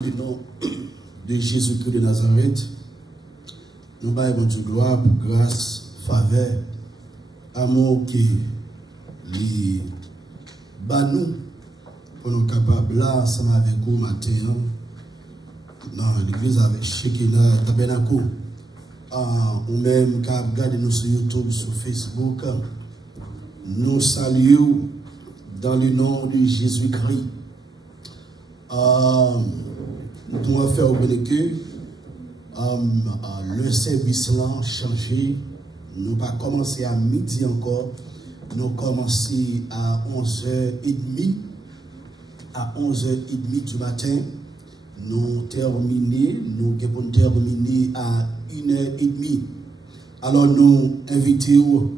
Le nom de Jésus-Christ de Nazareth, nous baillons Dieu gloire pour grâce, faveur, amour qui li nous pour nous capables là ensemble avec vous matin dans l'église avec Shekinah Tabernacle ou même qui regardez nous sur YouTube, sur Facebook. Nous saluons dans le nom de Jésus-Christ. Nous devons faire oublier que le service là a changé. Nous pas commencé à midi encore. Nous commencons à 11h30. À 11h30 du matin. Nous devons terminer à 1h30. Alors nous invitons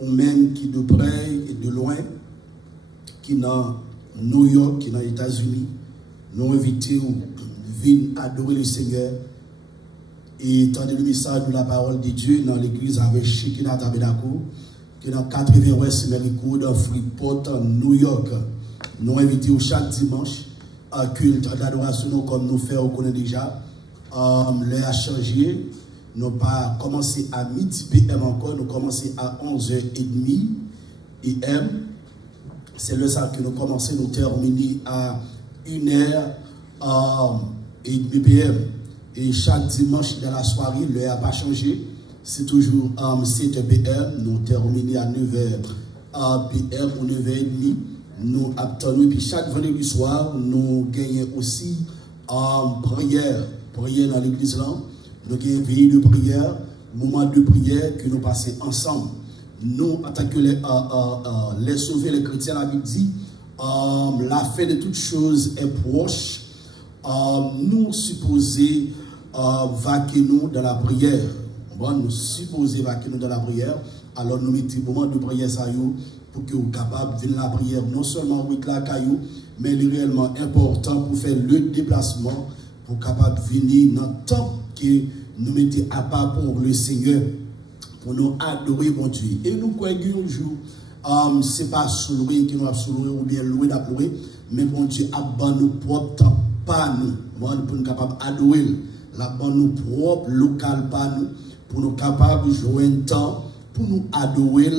aux même qui de près et de loin, qui dans New York, qui dans les États-Unis, nous invitons à venir adorer le Seigneur et entendre le message de la parole de Dieu dans l'église avec Shekinah Tabernacle, qui est dans 80 West Merico, dans Freeport, New York. Nous invitons chaque dimanche à culte d'adoration comme nous faisons, on connaît déjà. L'heure a changé. Nous pas commencé à midi PM encore, nous commençons à 11h30 AM. C'est le ça que nous commençons, nous terminons à 1h30 PM. Et chaque dimanche dans la soirée, l'heure n'a pas changé. C'est toujours 7h PM. Nous terminons à 9h PM ou 9h30. Nous attendons. Puis chaque vendredi soir, nous gagnons aussi prière dans l'église là. Nous gagnons veillée de prière, moment de prière que nous passons ensemble. Nous, en tant que les sauvés, les chrétiens, la Bible dit, la fin de toutes choses est proche. Nous supposons vaquer nous dans la prière. Bon, nous supposons vaquer nous dans la prière. Alors nous mettons le moment de prière ça pour que vous soyez capables de venir la prière. Non seulement avec la caillou, mais il est réellement important pour faire le déplacement, pour capable de venir dans le temps que nous mettons à part pour le Seigneur, pour nous adorer mon Dieu. Et nous croyons un jour, ce n'est pas sous louer que nous avons sous louer ou bien louer d'applaudir, mais mon Dieu a ban nous propre temps, pas nous, pour nous capables d'adorer. La ban nous propre, local, pas nous, pour nous capables de jouer un temps, pour nous adorer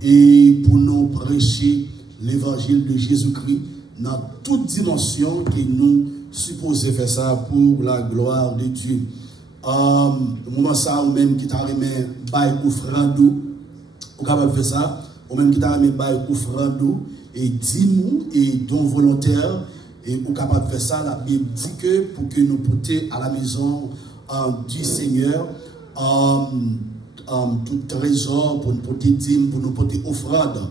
et pour nous prêcher l'évangile de Jésus-Christ dans toute dimension que nous supposons faire ça pour la gloire de Dieu. Au moment ça, ou même qui t'a remis bail offrande, ou capable de faire ça, ou même qui t'a remis bail offrande, et dis-nous, et don volontaire, et ou capable de faire ça, la Bible dit que pour que nous portions à la maison du Seigneur, tout trésor, pour nous porter dîme, pour nous porter offrande.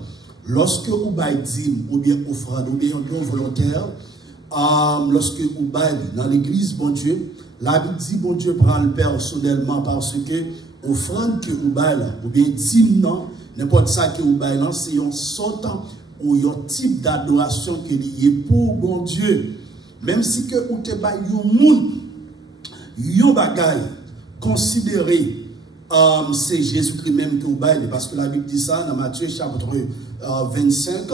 Lorsque vous bail dîme, ou bien offrande, ou bien don volontaire, lorsque vous bail dans l'église, bon Dieu, la Bible dit, bon Dieu prend le personnellement parce que offrande que vous baillez, ou bien dîme, non, n'importe ça que vous baillez, c'est un sortant ou un type d'adoration que lié pour bon Dieu. Même si que vous te baillez un monde, un bagaille, considérez, c'est Jésus-Christ même que vous baillez, parce que la Bible dit ça dans Matthieu chapitre 25,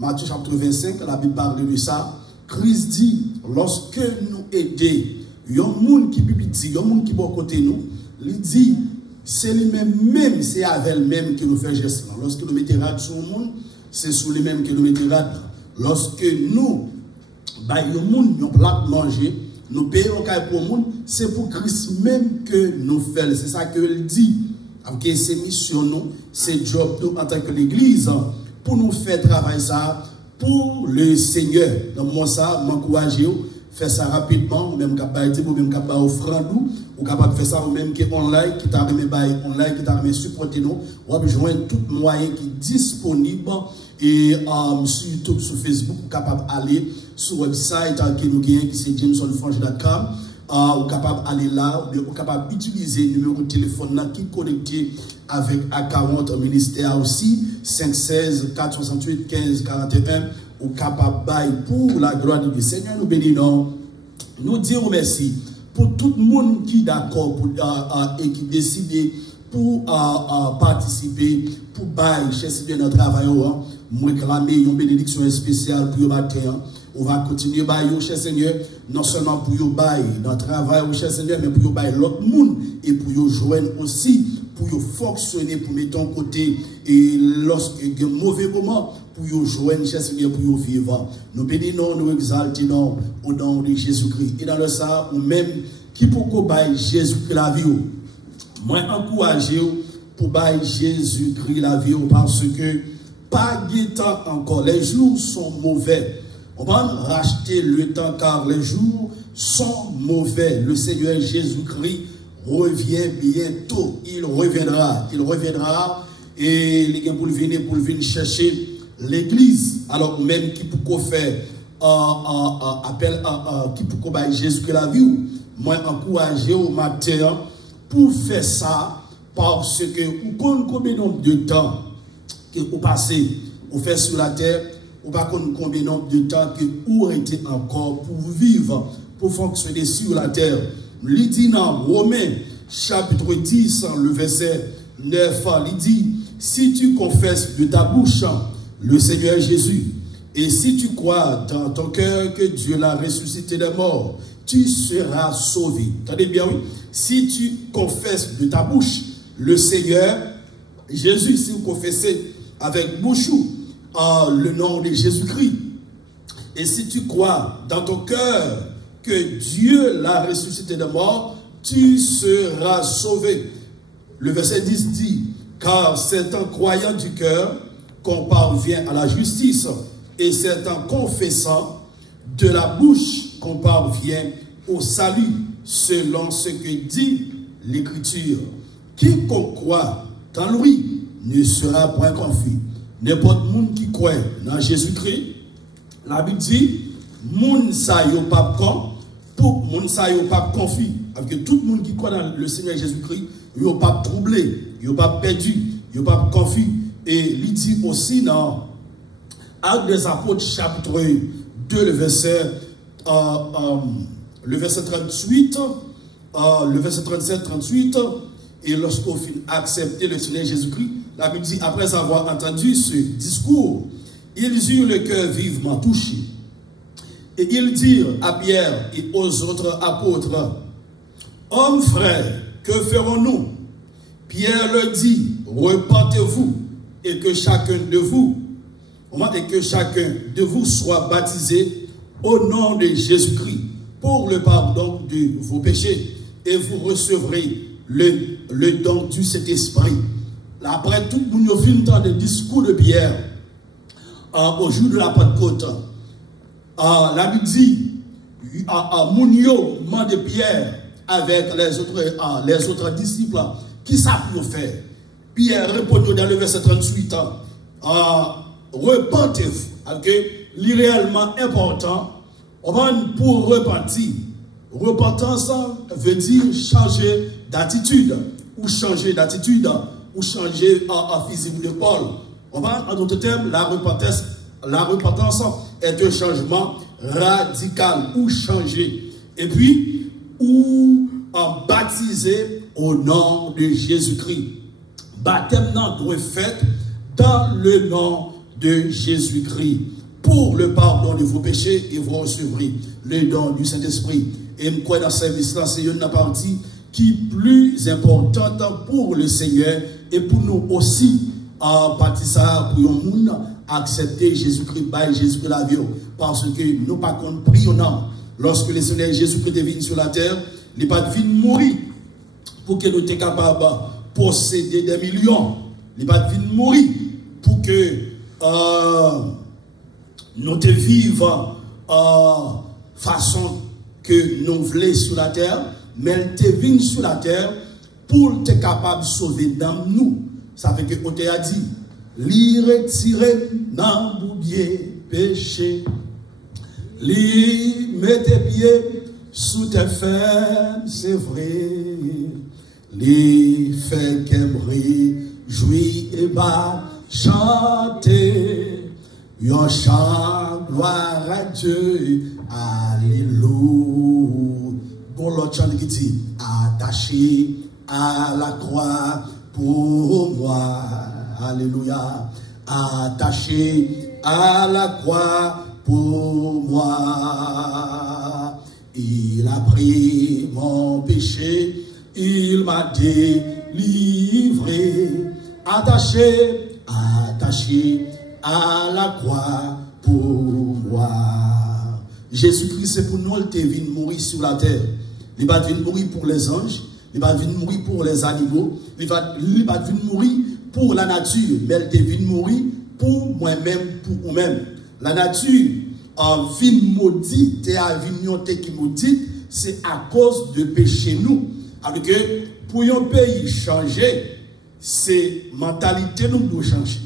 Matthieu chapitre 25, la Bible parle de ça. Christ dit, lorsque nous aidons, il y a un monde qui dit, il y a un monde qui est à côté de nous, il dit, c'est lui-même, c'est avec lui-même que nous faisons geste. Lorsque nous mettons rad sur le monde, c'est sur lui-même que nous mettons rad. Lorsque nous, il y a un monde, nous plat manger, nous payons pour le monde, c'est pour Christ même que nous faisons. C'est ça qu'il dit. Okay, c'est mission nous, c'est job nous en tant que l'église, pour nous faire travailler ça pour le Seigneur. Donc moi ça, m'encourage. Faire ça rapidement, ou même capable ou même capable offrande ou capable faire ça ou même qui online qui t'a remis online qui t'a remis supporter nous ou joindre tout moyen qui est disponible et sur YouTube, sur Facebook, capable aller sur le website qui nous gagne qui c'est jamesonforge.com ou capable aller là ou capable utiliser le numéro de téléphone là qui est connecté avec A40 ministère aussi 516 468 15 41 ou capable pour la gloire de Dieu. Seigneur, nous bénissons. Nous disons merci pour tout le monde qui est d'accord et qui décide pour participer, pour bailler, cher Seigneur, notre travail. Nous réclamer une bénédiction spéciale pour le matin. on va continuer à bailler, cher Seigneur, non seulement pour yo bailler dans travail, cher Seigneur, mais pour yo bailler l'autre monde et pour yo joindre aussi, pour yo fonctionner, pour mettre en côté et lorsqu'il y a un mauvais moment, pour yo joindre, cher Seigneur, pour yo vivre. Nous bénissons, nous exaltons au nom de Jésus-Christ. Et dans le ça, ou même qui pour qu'on baille Jésus-Christ la vie, moi encouragé pour bailler Jésus-Christ la vie parce que pas de temps encore, les jours sont mauvais. On va racheter le temps car les jours sont mauvais. Le Seigneur Jésus-Christ revient bientôt. Il reviendra. Il reviendra et les gars pour venir chercher l'église. Alors même qui pour faire appel qui pour bailler Jésus-Christ la vie. Moi encourager au matin pour faire ça parce que vous connaissez combien de temps que vous passez, vous faites sur la terre, vous ne savez pas combien de temps que vous êtes encore pour vivre, pour fonctionner sur la terre. Il dit dans Romains chapitre 10, le verset 9, il dit, si tu confesses de ta bouche le Seigneur Jésus, et si tu crois dans ton cœur que Dieu l'a ressuscité des morts, tu seras sauvé. Attendez bien, oui. Si tu confesses de ta bouche le Seigneur Jésus, si vous confessez avec bouche le nom de Jésus-Christ, et si tu crois dans ton cœur que Dieu l'a ressuscité de mort, tu seras sauvé. Le verset 10 dit, car c'est en croyant du cœur qu'on parvient à la justice, et c'est en confessant de la bouche qu'on parvient au salut, selon ce que dit l'Écriture. Quiconque croit en lui ne sera point confus. N'importe monde qui croit dans Jésus-Christ, la Bible dit, moun sa yo pas con, pour moun sa yo pas confus. Parce que tout le monde qui croit dans le Seigneur Jésus-Christ, yo pas troublé, yo pas perdu, yo pas confus. Et il dit aussi dans Actes des Apôtres chapitre 2, le verset 38, le verset 37-38, et lorsqu'on finit accepter le Seigneur Jésus-Christ, la Bible dit, après avoir entendu ce discours, ils eurent le cœur vivement touché. Et ils dirent à Pierre et aux autres apôtres, hommes frères, que ferons-nous? Pierre leur dit, repentez-vous et que chacun de vous soit baptisé au nom de Jésus-Christ pour le pardon de vos péchés et vous recevrez le don du Saint-Esprit. Après tout, nous avons fini le discours de Pierre au jour de la Pentecôte. La Bible dit, Mounio demande Pierre avec les autres disciples, qui savent faire? Pierre répondit dans le verset 38, repentez-vous. L'irréellement important, pour repentir. Repentance veut dire changer d'attitude, ou changer d'attitude, ou changer en physique de Paul. En d'autres termes, la repentance est un changement radical, ou changer. Et puis, ou baptisé au nom de Jésus-Christ. Baptême doit être fait dans le nom de Jésus-Christ pour le pardon de vos péchés et vous recevrez le don du Saint-Esprit. Et je crois dans ce service-là, c'est une partie qui est plus importante pour le Seigneur et pour nous aussi, en partie ça, pour nous accepter Jésus-Christ, Jésus-Christ la vie. Parce que nous, par contre, prions. Lorsque le Seigneur Jésus-Christ est venu sur la terre, il n'est pas venu mourir pour que nous soyons capables de posséder des millions. Il n'est pas venu mourir pour que nous te vivons façon que nous voulons sur la terre, mais elle te vient sur la terre pour te capable de sauver dans nous. Ça fait que on a dit, li retirer dans boubier péché, li mette pied sous tes femmes, c'est vrai, li fait qu'aimerie, jouir et bas, chanter. Yon chant, gloire à Dieu, alléluia. Bon, l'autre chant qui dit, attaché à la croix pour moi, alléluia. Attaché à la croix pour moi. Il a pris mon péché, il m'a délivré, attaché à la croix pour moi. Jésus-Christ, c'est pour nous, il est venu mourir sur la terre. Il va venir mourir pour les anges, il va venir mourir pour les animaux, il va venir mourir pour la nature, mais il est venu mourir pour moi-même, pour vous-même. La nature, en vie maudite et en vie qui maudite, c'est à cause de péché nous. Alors que pour un pays changer, c'est mentalité nous qui doit changer.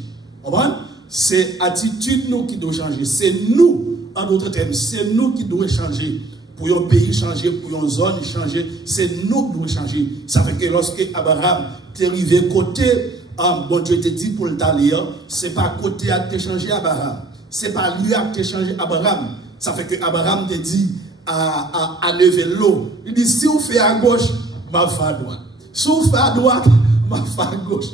C'est attitude nous qui doit changer. C'est nous, en d'autres termes, c'est nous qui devons changer. Pour un pays changer, pour une zone changer, c'est nous qui devons changer. Ça fait que lorsque Abraham est arrivé côté, bon Dieu te dit pour le taler, c'est pas côté à te changer Abraham. C'est pas lui à te changer Abraham. Ça fait que Abraham te dit à lever l'eau. Il dit si vous faites à gauche, ma femme à droite. Si vous faites à droite, ma femme à gauche.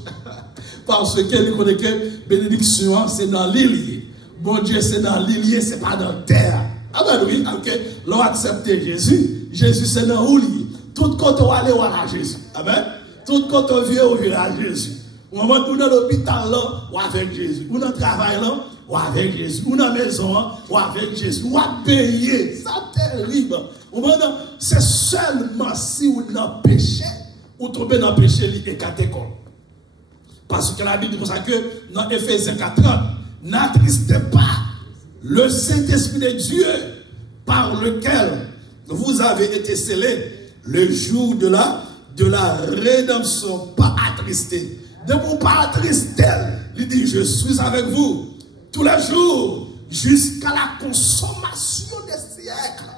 Parce que vous connaissez que bénédiction, c'est dans l'île. Bon Dieu, c'est dans l'île, c'est pas dans la terre. Ah ben oui, ok. L'on accepte Jésus. Jésus, c'est dans l'île. Tout quand on va aller à Jésus. Amen. Tout quand on vient, on vient à Jésus. Au moment où on est dans l'hôpital, on est avec Jésus. Ou dans le travail, on est avec Jésus. Ou dans la maison, on est avec Jésus. On va payer. C'est terrible. Au moment où c'est seulement si on a péché, ou tomber dans le péché, il est catégorique. Parce que la Bible dit pour ça que dans Ephésiens 4:30, n'attristez pas le Saint-Esprit de Dieu par lequel vous avez été scellés le jour de la rédemption. Pas attristé. De vous pas attristé, il dit je suis avec vous tous les jours jusqu'à la consommation des siècles.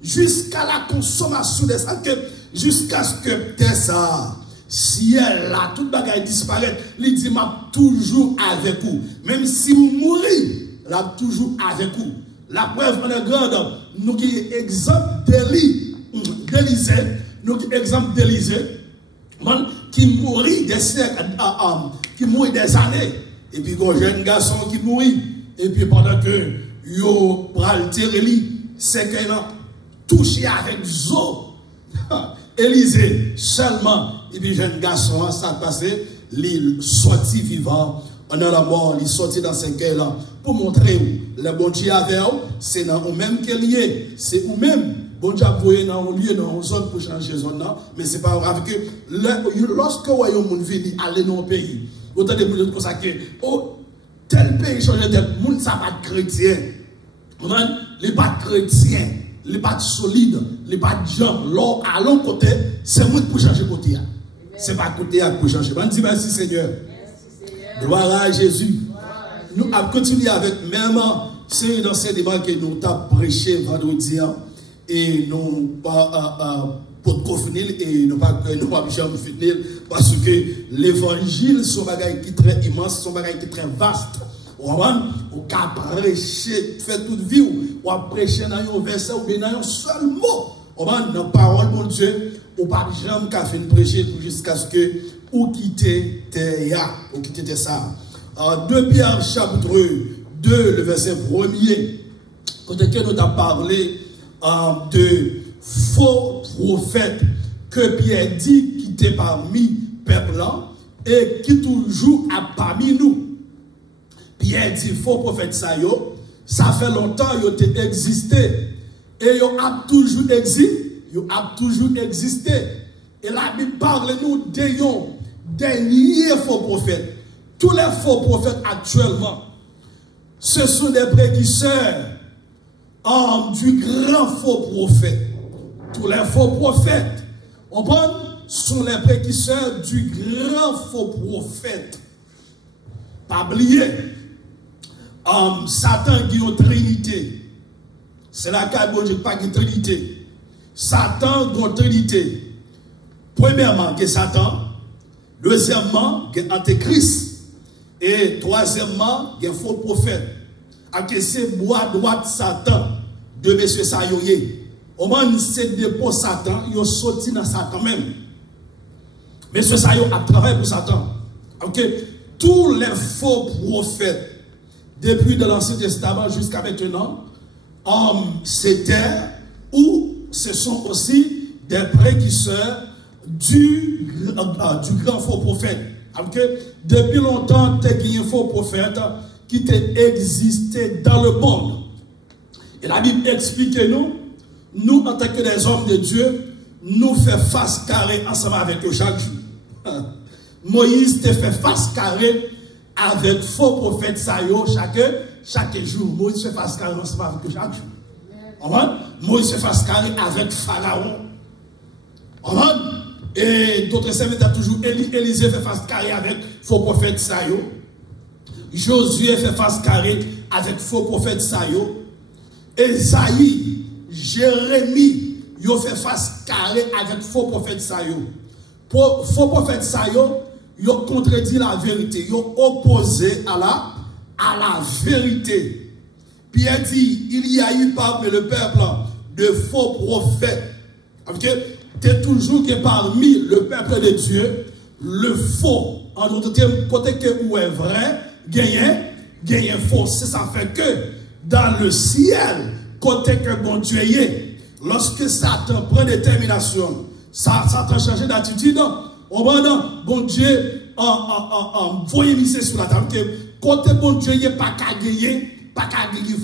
Jusqu'à la consommation des siècles. Jusqu'à ce que ça. Ciel là, toute bagaille disparaît, il dit m'a toujours avec vous. Même si vous mourrez, là toujours avec vous. La preuve on est grande. Nous qui exemple d'Élisée, nous qui exemple d'Élisée, qui mourit des siècles, qui mourit des années. Et puis un jeune garçon qui mourit. Et puis pendant que yo pral tereli, c'est qu'il a touché avec Zo. Élisée seulement. Et puis, jeune garçon, ça passé, il sorti vivant, on a la mort, il sorti dans ce cas-là, pour montrer où le bon Dieu avec vous, c'est dans vous même qu'il y est, c'est vous même, bon Dieu vous voyez dans un lieu, dans une zone pour changer zone là, mais c'est pas grave que, lorsque vous voyez un venu aller dans un pays, autant de monde comme ça que, oh, tel pays change de monde, ça pas de chrétien, les pas de chrétien, les pas de solide, les pas de gens, l'or à l'autre côté, c'est vous pour changer côté. C'est pas côté pour changer. On dit merci Seigneur. Gloire à Jésus. Nous avons continué avec même c'est dans ces débats que nous avons prêché vendredi et nous pas pour finir et nous pas jamais finir parce que l'évangile sont bagaille qui très immense, sont bagaille qui très vaste. On a prêché, fait toute vie, on a prêché dans un verset ou bien dans un seul mot. On a dans la parole de Dieu, on n'a pas jamais fait prêcher jusqu'à ce que ou quitter terre, ou quitter ça. 2 Pierre chapitre 2, le verset 1er, quand nous avons parlé de faux prophètes que Pierre dit qui était parmi peuple et qui toujours a parmi nous. Pierre dit faux prophète ça fait longtemps qu'ils ont existé et ils ont toujours existé. Et la Bible parle nous de derniers faux prophètes. Tous les faux prophètes actuellement, ce sont des précurseurs du grand faux prophète. Tous les faux prophètes, sont les précurseurs du grand faux prophète. Pas oublier, Satan qui est une trinité. C'est la carte de Dieu, pas une trinité. Satan est une trinité. Premièrement, il y a Satan. Deuxièmement, il y a Antéchrist. Et troisièmement, il y a un faux prophète. Après, c'est bois droite Satan de M. Sayoye. Au moins, c'est dépôt Satan, il est sorti dans Satan même. M. Sayo a travaillé pour Satan. Ok? Tous les faux prophètes depuis de l'Ancien Testament jusqu'à maintenant, c'était où ce sont aussi des précurseurs du grand faux prophète. Depuis longtemps, il y a un faux prophète qui existé dans le monde. Et la Bible explique que nous, en tant que des hommes de Dieu, nous faisons face carrée ensemble avec eux chaque jour. Moïse te fait face carrée avec faux prophètes chaque jour. Moïse fait face carrée ensemble avec eux chaque jour. Moïse fait face carrée avec Pharaon. Et d'autres serviteurs toujours, Élisée fait face carré avec faux prophète Sayo. Josué fait face carré avec faux prophète Sayo. Esaïe, Jérémie, ils fait face carré avec faux prophète Sayo. Faux prophète Sayo, ils ont contredit la vérité. Ils ont opposé à la vérité. Pierre dit, il y a eu parmi le peuple de faux prophètes. C'est toujours que parmi le peuple de Dieu, le faux, en d'autres termes, côté que où est vrai, gagne faux. Ça fait que dans le ciel, côté que bon Dieu y est, lorsque Satan prend détermination, Satan change d'attitude, bon Dieu envoie misser sur la table, côté bon Dieu y est pas qu'à gagner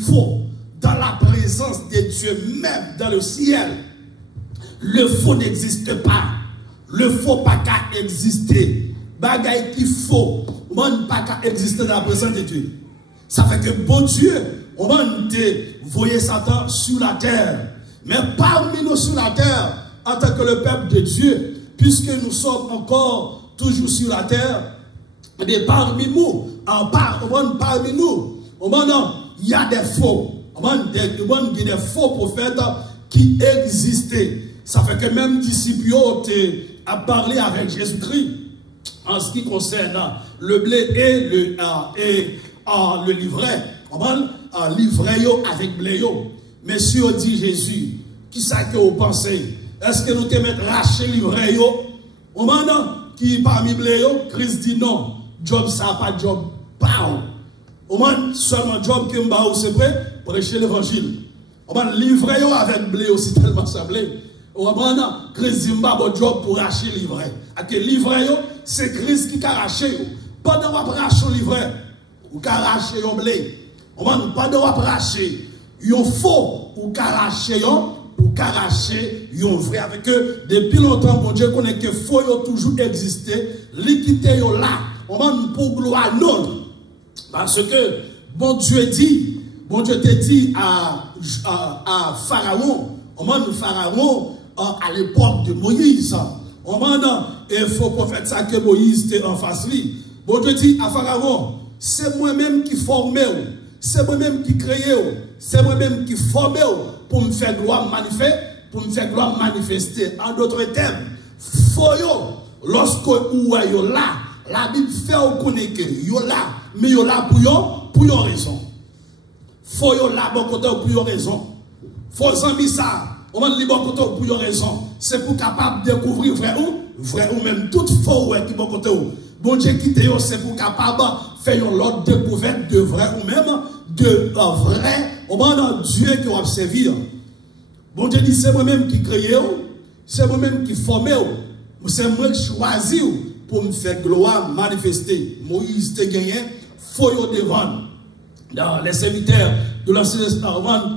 faux. Dans la présence de Dieu, même dans le ciel, le faux n'existe pas. Le faux pas qu'à exister. Bagaille qui faux, on pas qu'à exister dans la présence de Dieu. Ça fait que bon Dieu, on va voyer Satan sur la terre. Mais parmi nous sur la terre, en tant que le peuple de Dieu, puisque nous sommes encore toujours sur la terre, et parmi nous, parmi nous, il y a des faux. Il y a des faux prophètes qui existaient. Ça fait que même disciples ont parlé avec Jésus-Christ en ce qui concerne le blé et le livret. Livret avec blé. Mais si on dit Jésus, qui ça que vous pensez? Est-ce que nous te mettons racher livret? Qui parmi blé? Christ dit non. Job, ça n'a pas job. Seulement job qui m'a c'est prêt prêcher l'évangile. Livret avec blé aussi tellement semblé. Christ dit bon job pour racher livret. Livret, c'est Christ qui a raché. Pendant qu'on rache le livret, ou qu'on rache le blé. Pendant qu'on racher, yon faux, ou qu'on rache yon vrai. Avec eux, depuis longtemps, bon Dieu connaît que faux yon toujours existé. L'équité yon là. On va pour gloire non. Parce que bon Dieu te dit à Pharaon, Pharaon à l'époque de Moïse, il faut prophète ça que Moïse était en face lui. Bon Dieu dit à Pharaon, c'est moi-même qui formé, c'est moi-même qui créé, c'est moi-même qui formé pour me faire gloire manifester. En d'autres termes, faut lorsque ou là, la Bible fait reconnaître que yo là, mais yo là pour une raison. Faut yo là bon côté pour une raison. Faut zami ça, on va li bon côté pour une raison. C'est pour capable découvrir vrai ou même tout faux qui bon côté ou. Bon Dieu quitte yo c'est pour capable faire l'autre découverte de vrai ou même de vrai. On va Dieu qui va servir. Bon Dieu dit c'est moi-même qui crée, c'est moi-même qui forme, c'est moi qui choisis pour me faire gloire manifester. Moïse te gagné, faut y devant. Dans les serviteurs de l'Ancien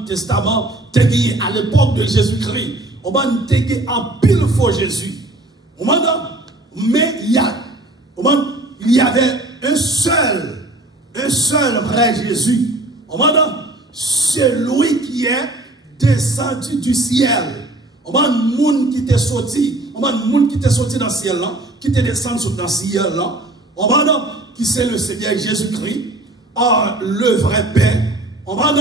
Testament, te gagné à l'époque de Jésus-Christ. On va te gagné en pile faux Jésus. Mais il y avait un seul vrai Jésus. C'est lui qui est descendu du ciel. On va monde qui t'est sorti, on va monde qui t'est sorti dans le ciel là, qui t'est descendu dans le ciel là. On va qui c'est le Seigneur Jésus-Christ, le vrai pain. On va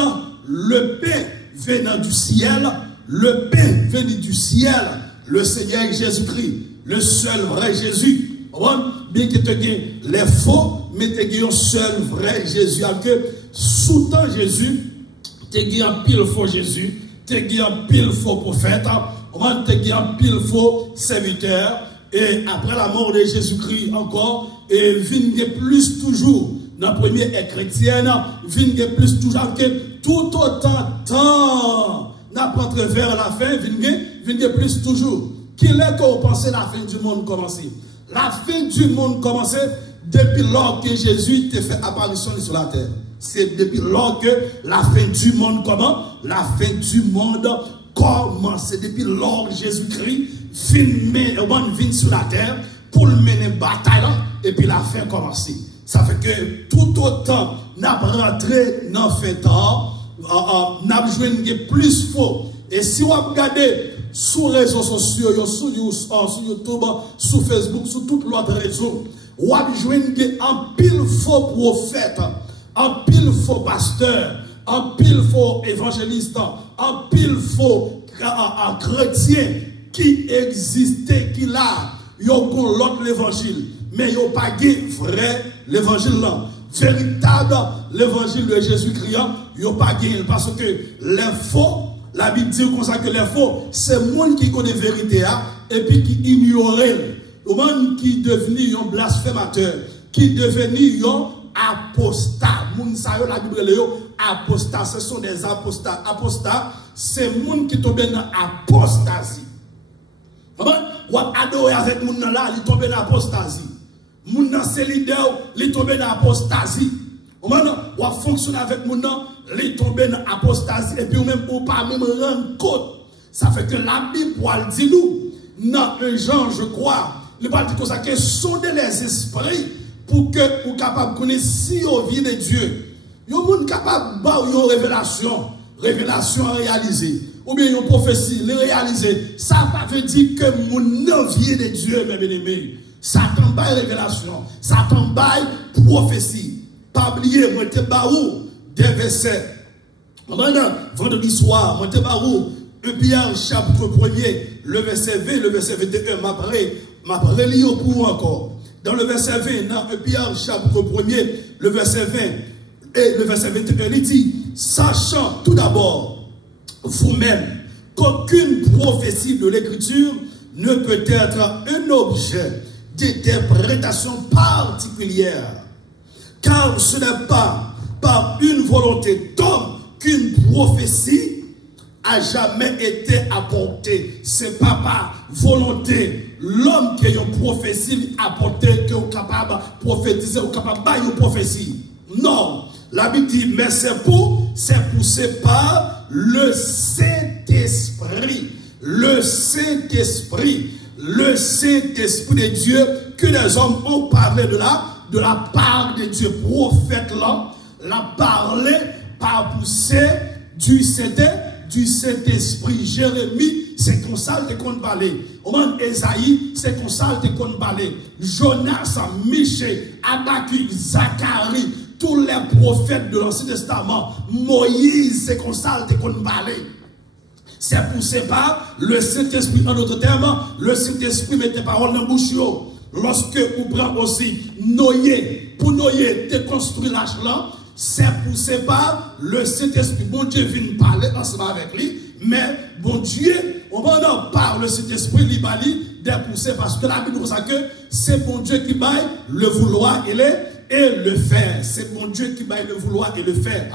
le pain venant du ciel, le pain venu du ciel, le Seigneur Jésus-Christ, le seul vrai Jésus. On va bien que tu aies les faux, mais tu aies un seul vrai Jésus. Que sous temps Jésus, tu aies un pile faux Jésus. Te un pile faux prophète, on va te un pile faux serviteur, et après la mort de Jésus-Christ encore, et vient plus toujours dans le premier est chrétienne, vient plus toujours que tout autant temps, n'a pas vers la fin, vient plus toujours. Qui est que vous pensez la fin du monde commencer? La fin du monde commencer depuis lors que Jésus t'a fait apparition sur la terre. C'est depuis lors que la fin du monde commence. La fin du monde commence. C'est depuis lors que Jésus-Christ vient sur la terre pour mener une bataille là, et puis la fin commence. Ça fait que tout autant n'a rentré dans le fait temps, n'a joué plus faux. Et si vous regardez sur les réseaux sociaux, sur YouTube, sur Facebook, sur toutes les autres réseaux, vous avez un pile faux prophète, un pile faux pasteur, un pile faux évangéliste, un pile faux chrétien qui existait, qui là, ils ont l'autre l'évangile, mais ils n'ont pas vrai l'évangile là. Véritable l'évangile de Jésus-Christ, ils n'ont pas gagné parce que les faux, la Bible dit comme ça que les faux, c'est le monde qui connaît la vérité et puis qui ignore. Le monde qui est devenu un blasphémateur, qui est devenu un apostat. La Bible dit apostat, ce sont des apostats. Apostat, c'est le monde qui tombe dans l'apostasie. Ou adorer avec moun là, il tombe dans l'apostasie. Moun nan c'est leader, il tombe dans l'apostasie. Ou fonctionner avec moun nan, il tombe dans l'apostasie et puis ou même ou pas même rendre compte. Ça fait que la Bible dit nous dans un Jean, je crois, il parle de ça que sonder les esprits pour que vous capable de connaître si vous vient de Dieu. Vous moun capable de une révélation réalisée. Ou bien une prophétie, les réaliser, ça ne veut dire que mon nom vient de Dieu, mes bien-aimés. Ça t'emballe révélation, ça t'emballe prophétie. Pas oublier, moi te barou des versets. Maintenant, vendredi soir, moi te barou, 1 Pierre chapitre 1er, le verset 20, le verset 21, m'a parlé pour encore. Dans le verset 20, dans 1 Pierre chapitre 1er, le verset 20 et le verset 21, il dit, sachant tout d'abord, vous-même, qu'aucune prophétie de l'Écriture ne peut être un objet d'interprétation particulière. Car ce n'est pas par une volonté d'homme qu'une prophétie a jamais été apportée. Ce n'est pas par volonté l'homme qui a une prophétie apportée, qui est capable de prophétiser, ou capable de faire une prophétie. Non. La Bible dit, mais c'est poussé par le Saint-Esprit. Le Saint-Esprit. Le Saint-Esprit de Dieu que les hommes ont parlé de la part de Dieu. Prophète là, l'a parlé par poussé du Saint-Esprit. Jérémie, c'est comme ça que qu'on parlait. Esaïe, c'est comme ça que qu'on parlait. Jonas, Michée, Habakkuk, Zacharie, tous les prophètes de l'Ancien Testament, Moïse, c'est comme ça qu'on parlait. C'est poussé par le Saint-Esprit. En d'autres termes, le Saint-Esprit met des paroles dans la bouche. Lorsque vous prenez aussi Noé, pour Noé déconstruire l'âge là, c'est poussé par le Saint-Esprit. Bon Dieu vient parler ensemble avec lui, mais bon Dieu, on va en parler, le Saint-Esprit, il va dépoussé parce que la Bible dit que c'est bon Dieu qui baille le vouloir et le faire. C'est mon Dieu qui va le vouloir et le faire.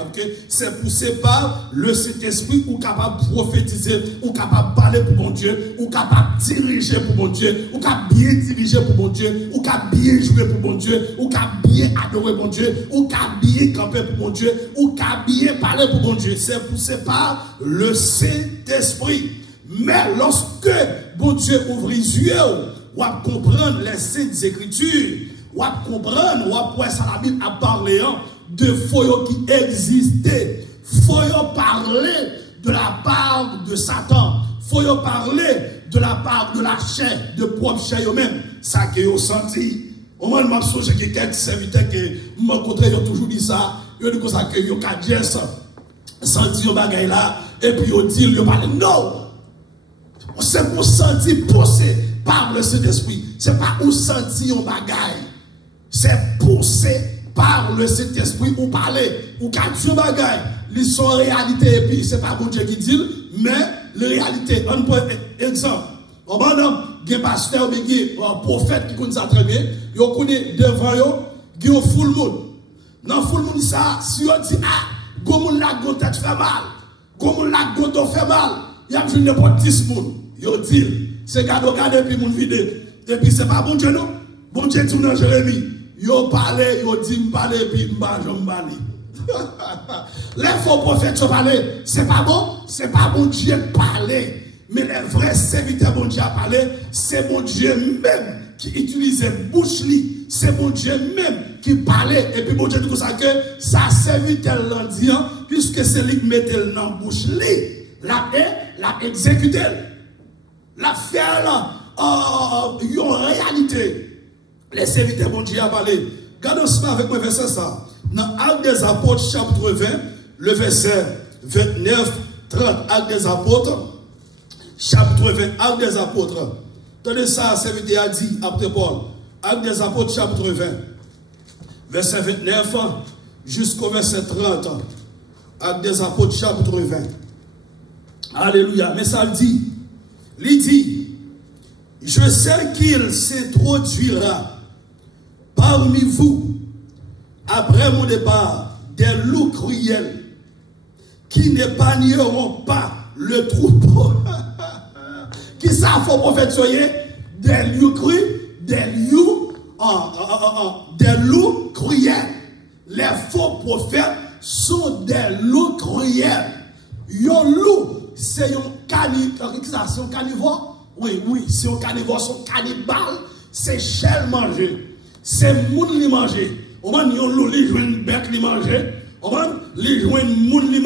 C'est poussé par le Saint-Esprit ou capable de prophétiser, ou capable de parler pour mon Dieu, ou capable de diriger pour mon Dieu, ou capable bien diriger pour mon Dieu, ou capable bien jouer pour mon Dieu, ou capable bien adorer pour mon Dieu, ou capable bien camper pour mon Dieu, ou capable bien parler pour mon Dieu. C'est poussé par le Saint-Esprit. Mais lorsque bon Dieu ouvre les yeux, ou à comprendre les saintes écritures, ou à comprendre, ou à ça la Bible a parlé de faux qui existaient. Faut parler de la part de Satan. Faut parler de la part de la chair, de propre chair eux-mêmes. Ça que vous senti. Au moins, je me souviens que quelques serviteurs qui m'ont rencontré, ils ont toujours dit ça. Ils ont dit ça que ils ont senti un bagage là. Et puis ils ont dit, ils ont parlé. Non! C'est pour sentir poussé par le Saint-Esprit. C'est pas pour sentir un bagage. C'est poussé par le Saint-Esprit ou parler. Ou quand Dieu bagaille, ils sont en réalité. Et puis, c'est pas bon Dieu qui dit, mais la réalité. On peut exemple. On va dans un pasteur, un prophète qui connaît ça très bien. Il connaît devant eux, il y a un full moon. Dans le monde ça, si on dit, ah, gomoun la go tête fait mal, gomoun la go do fait mal, il y a besoin de n'importe 10 moun. Yo dit, c'est gado gade puis moun vide. Et puis c'est pas bon Dieu non? Bon Dieu tout dans Jérémie. Yo parle, yo dit m'parle puis m'parle. Les faux prophètes sont parlés, c'est pas bon Dieu parler. Mais les vrais serviteurs bon Dieu à parler, c'est bon Dieu même qui utilisait bouche li, c'est bon Dieu même qui parlait. Et puis bon Dieu dit comme ça que ça serviteur l'endient, puisque c'est lui qui mettait le dans bouche li, la exécuté, la faire en réalité. Les serviteurs bon Dieu à parler. Regardons ça avec moi verset ça. Dans Actes des Apôtres chapitre 20, le verset 29, 30, Actes des Apôtres, chapitre 20, Actes des Apôtres. Tenez ça, serviteur a dit après Paul. Actes des Apôtres, chapitre 20, verset 29 jusqu'au verset 30. Actes des Apôtres, chapitre 20. Alléluia. Mais ça le dit. Il dit, je sais qu'il s'introduira parmi vous, après mon départ, des loups cruels qui n'épargneront pas le troupeau. Qui ça faut prophète des loups crus, des loups cruels. Les faux prophètes sont des loups cruels. Yon loup, c'est un carnivore. Oui, c'est un carnivore, c'est un cannibale, c'est chair manger. C'est moun li manger. On va yon loup li jouen bête li manger. On va li jouen moun li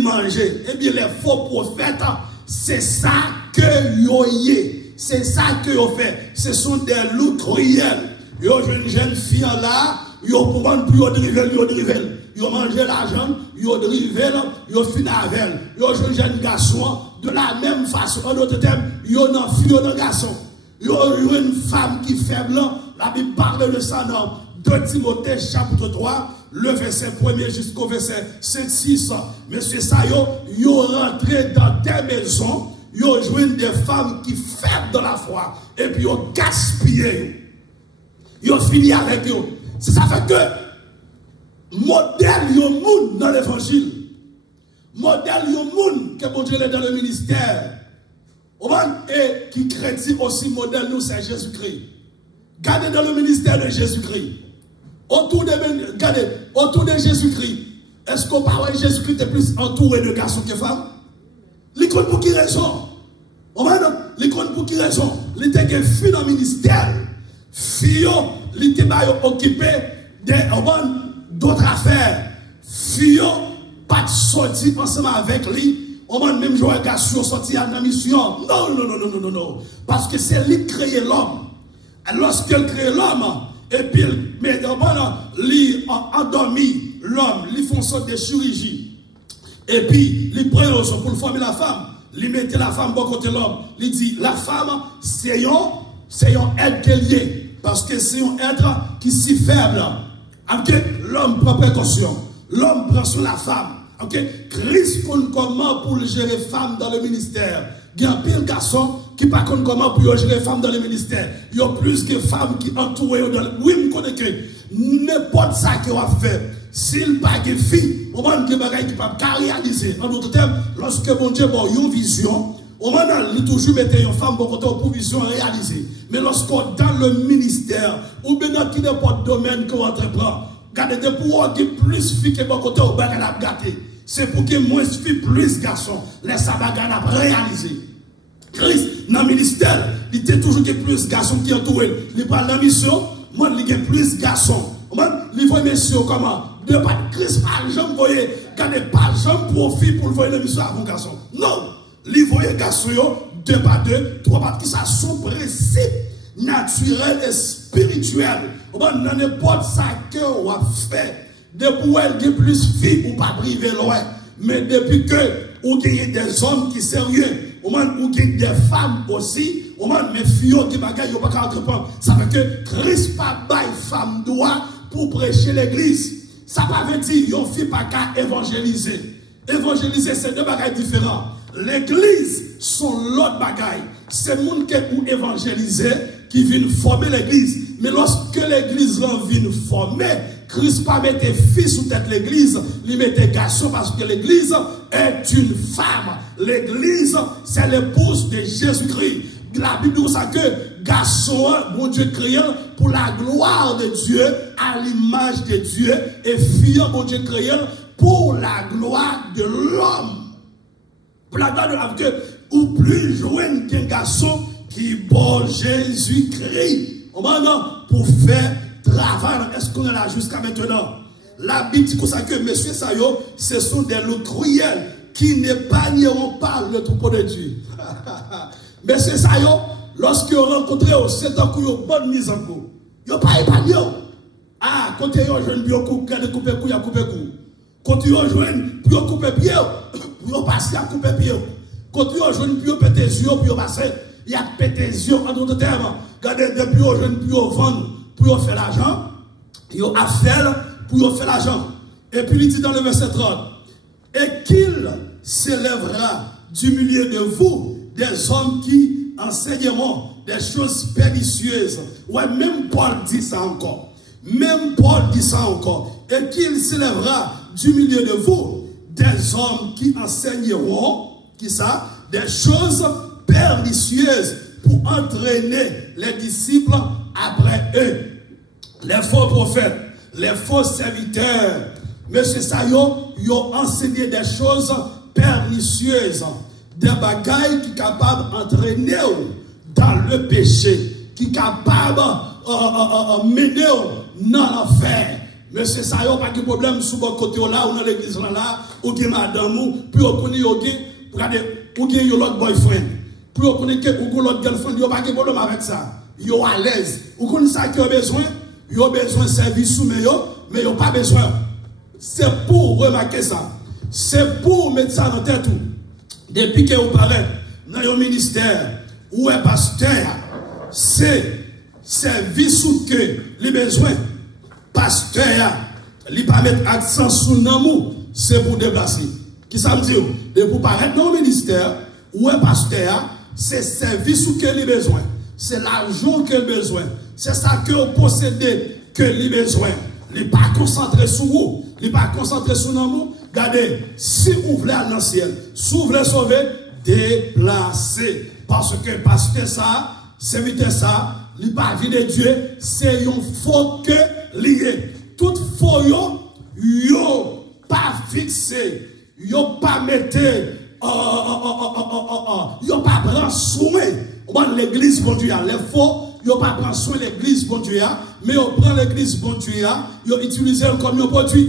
manger. Eh bien les faux prophètes, c'est ça que yo yé. C'est ça que yo fait. Ce sont des loups cruels. Yo une jeune fille là, yo pour yo drivel. Yo manger l'argent, yo drivel, yo fin avec elle. Yo une jeune garçon de la même façon. En d'autres termes, yo nan fille yo nan garçon. Yo une femme qui faible. La Bible parle de ça dans 2 Timothée chapitre 3, le verset 1er jusqu'au verset 7-6. Monsieur ça yo rentré dans des maisons, yo joignent des femmes qui faibles dans la foi, et puis yo gaspillé. Yo fini avec eux. C'est ça fait que modèle yo moun dans l'évangile. Modèle yo moun que bon Dieu est dans le ministère. Et qui chrétien aussi modèle nous c'est Jésus-Christ. Gardez dans le ministère de Jésus-Christ. Autour de Jésus-Christ. Est-ce qu'on parle de Jésus-Christ est plus entouré de garçons que femmes? L'icône pour qui raison? L'icône pour qui raison? L'ité qui est dans le ministère. Fio, l'ité occupé d'autres affaires. Fio, pas de sortir ensemble avec lui. On va même jouer un garçon sorti à la mission. Non. Parce que c'est lui qui crée l'homme. Lorsqu'il crée l'homme, et puis il endormi l'homme, il font sorte de chirurgie. Et puis il prend pour former la femme, il met la femme bon côté l'homme. Il dit la femme, c'est un être qu'elle est. Parce que c'est un être qui est si faible. L'homme prend précaution. L'homme prend sur la femme. Christ compte comment pour gérer femme dans le ministère. Il y a un pile garçon qui ne compte comment pour gérer femme dans le ministère. Il y a plus que femmes qui entourent. Oui, je connais que n'importe ça qu'il a fait. S'il n'a pas de fille, on va dire qu'il ne peut pas réaliser. En d'autres termes, lorsque bon Dieu a une vision, on va toujours mettre une femme pour vision réaliser. Mais lorsqu'on dans le ministère, ou bien dans n'importe domaine qu'on entreprend, regardez pour avoir plus de filles que bon côté, on va gâter. C'est pour que moins de filles, plus de garçons, les sabagas n'a réalisé. Christ, dans le ministère, il y a toujours plus de garçons qui entourent. Il parle de la mission, moi, il y a plus de garçons. Il voit messieurs comment? De pas de Christ, par exemple, vous voyez, gardez pas de profit pour voir la mission avant garçon. Non, il voit les garçons, 2 par 2, 3 par 4, qui sont principes naturels et spirituels. Dans n'importe ça que on a fait. Depuis elle a plus de filles ou pas privé loin. Mais depuis que vous avez des hommes qui sont sérieux, vous avez des femmes aussi, vous avez des filles qui bagaillent, vous pas entreprendre. Ça veut dire que Christ pas bail femme droit pour prêcher l'église. Ça ne veut dire qu'on ne fait pas qu'à évangéliser. Évangéliser, c'est 2 bagailles différents. L'église, sont l'autre bagaille. C'est le monde qui est pour évangéliser, qui vient former l'église. Mais lorsque l'église vient former, Christ pas mettre fils sous tête l'église, il mettait garçon parce que l'église est une femme. L'église, c'est l'épouse de Jésus-Christ. La Bible dit ça que garçon, bon Dieu créé pour la gloire de Dieu, à l'image de Dieu, et fille, bon Dieu créé pour la gloire de l'homme. Pour la gloire de l'homme, ou plus joindre qu'un garçon qui bon Jésus-Christ. Pour faire travail. Est-ce qu'on est là jusqu'à maintenant? La Bible dit ça que monsieur Sayo, ce sont des loups cruels qui n'épargneront pas le troupeau de Dieu. Monsieur Sayo, lorsque vous rencontrez, c'est un coup de bonne mise en cours. Vous n'avez pas épargné. Ah, quand vous avez jeune, vous couper couille, à couper cou. Quand vous avez jeune, vous couper pied, vous passer à couper pied. Quand vous avez jeune, vous péter les yeux, vous passer. Il y a pété les yeux en d'autres termes. Regardez, depuis aux jeunes, puis aux vendre, pour faire l'argent. Ils ont affaire pour faire l'argent. Et puis il dit dans le verset 30, et qu'il s'élèvera du milieu de vous des hommes qui enseigneront des choses pernicieuses. Ouais, même Paul dit ça encore. Même Paul dit ça encore. Et qu'il s'élèvera du milieu de vous des hommes qui enseigneront, qui ça, des choses pernicieuses pour entraîner les disciples après eux. Les faux prophètes, les faux serviteurs. Monsieur Sayo, ils ont enseigné des choses pernicieuses, des bagailles qui sont capables d'entraîner dans le péché, qui sont capables de mener dans l'enfer. Monsieur Sayo, pas de problème sur votre côté là, ou dans l'église là, ou qui madame, puis on connaît, regardez, ou qui est l'autre boyfriend. Pour connaître que vous l'autre girlfriend, il n'y a pas de problème avec ça. Ils sont à l'aise. Vous connaissez ça qu'ils ont besoin? Ils ont besoin de service sous mais ils n'ont pas besoin. C'est pour remarquer ça. C'est pour mettre ça dans tête tout. Depuis que vous parlez dans le ministère ou un pasteur, c'est service sous que les besoins. Pasteur, il pas mettre accent sur l'amour, c'est pour déplacer. Qui ça me dit? De pour paraître dans le ministère ou un pasteur, c'est service ou que les besoins. C'est l'argent que les besoin. C'est ça que vous possédez que les besoins. Il n'est pas concentré sur vous. Il n'est pas concentré sur nous. Regardez, si vous voulez aller dans le ciel, si vous voulez sauver, déplacez. Parce que ça, serviteur ça, il n'est pas vie de Dieu, c'est un faux que lié. Tout faux, yo pas fixé, yo pas mettez. Ils n'ont pas pris soin de l'église bon Dieu. Les faux, ils n'ont pas pris soin de l'église bon Dieu. Mais ils prennent l'église bon Dieu. Ils utilisent comme un produit.